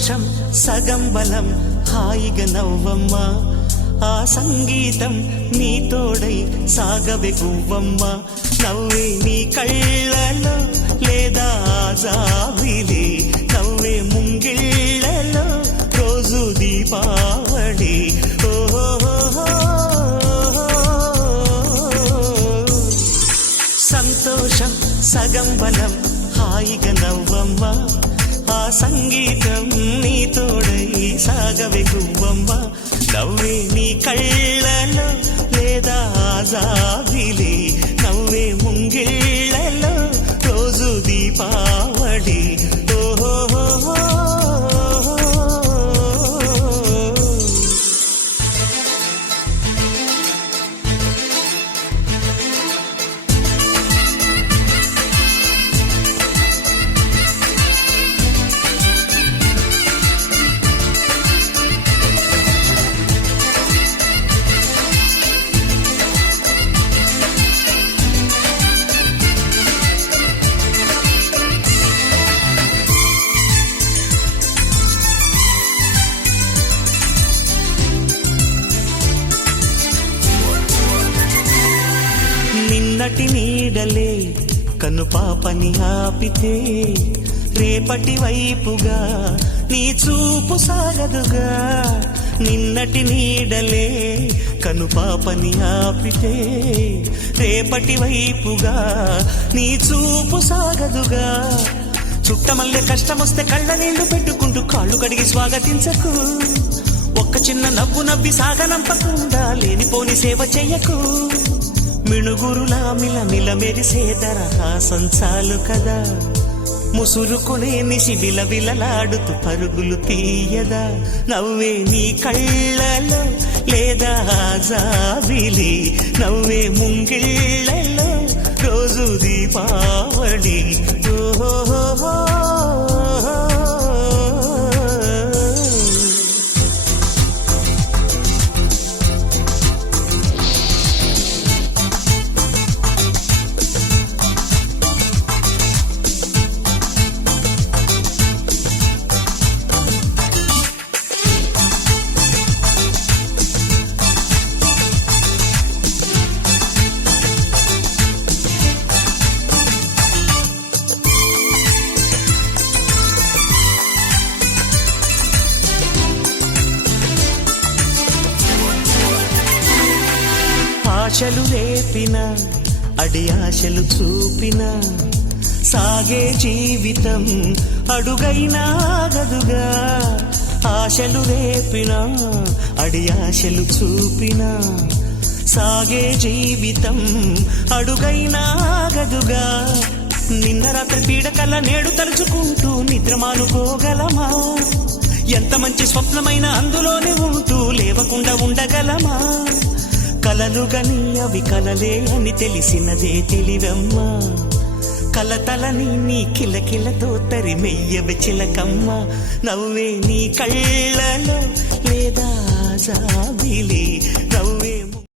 సంతోషం సగం బలం హాయిగా నవ్వమ్మా ఆ సంగీతం నీ తోడై సాగవే గువ్వమ్మ నవ్వే నీ కళ్ళలో లేదా జాబిలి నవ్వే ముంగిళ్ళలో రోజు దీపావళి సంతోషం సగం బలం హాయిగా నవ్వమ్మ ఆ సంగీతం నీ తోడై సాగవే గువ్వమ్మ నవ్వే నీ కళ్ళలో లేదా జాబిలి నవ్వే ముంగిళ్ళలో రోజు దీపావళి నిన్నటి నీడలే కను పాపని ఆపితే రేపటి వైపుగా నీ చూపు సాగదుగా నిన్నటి నీడలే కను పాపని ఆపితే రేపటి వైపుగా నీ చూపు సాగదుగా చుట్టమల్లె కష్టమొస్తే కళ్ళ నీళ్లు పెట్టుకుంటూ కాళ్ళు కడిగి స్వాగతించకు ఒక్క చిన్న నవ్వు నవ్వి సాగనంపకుండా లేనిపోని సేవ చెయ్యకు మిణుగురులా మిలమిల మెరిసే దరహాసం చాలు కదా ముసురుకునే నిశి విలవిలలాడుతూ పరుగులు తీయదా నవ్వే నీ కళ్ళలో లేదా జాబిలి నవ్వే ముంగిళ్ళలో రోజు దీపావళి ఓహో ఆశలు రేపిన అడి ఆశలు చూపిన సాగే జీవితం అడుగైనా గదుగా ఆశలు రేపిన అడి ఆశలు చూపిన సాగే జీవితం అడుగైనా గదుగా నిన్న రాత్రి పీడకల నేడు తలుచుకుంటూ నిద్రమానుకోగలమా ఎంత మంచి స్వప్నమైన అందులోనే ఉంటూ లేవకుండా ఉండగలమా కలలుగని అవి కలలే అని తెలిసినదే తెలివమ్మా కలతలని నీ కిలకిలతో తరిమెయ్యవే చిలకమ్మ నవ్వే నీ కళ్ళలో లేదా జాబిలి నవ్వే